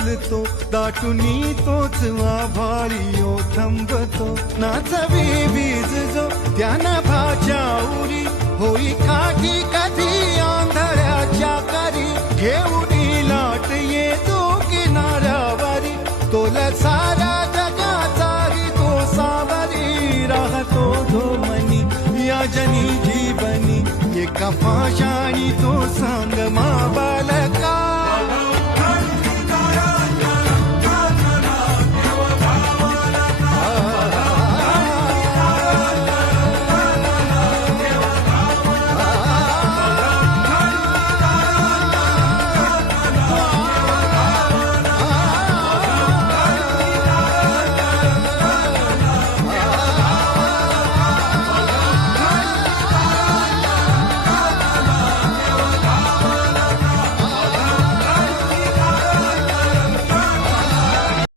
डोलतो दाटुनी तोच आभाळी थांबतो नाचवी वीज जो त्यानं भाच्या उरी होई काठी कधी आंधळ्याच्या करी घेऊनी लाट येतो किनाऱ्यावरी तोल सारा जगाचाही तो सावरी राहतो धोमनी या जनी जीवनी एका पाशाणी तो सांग माबा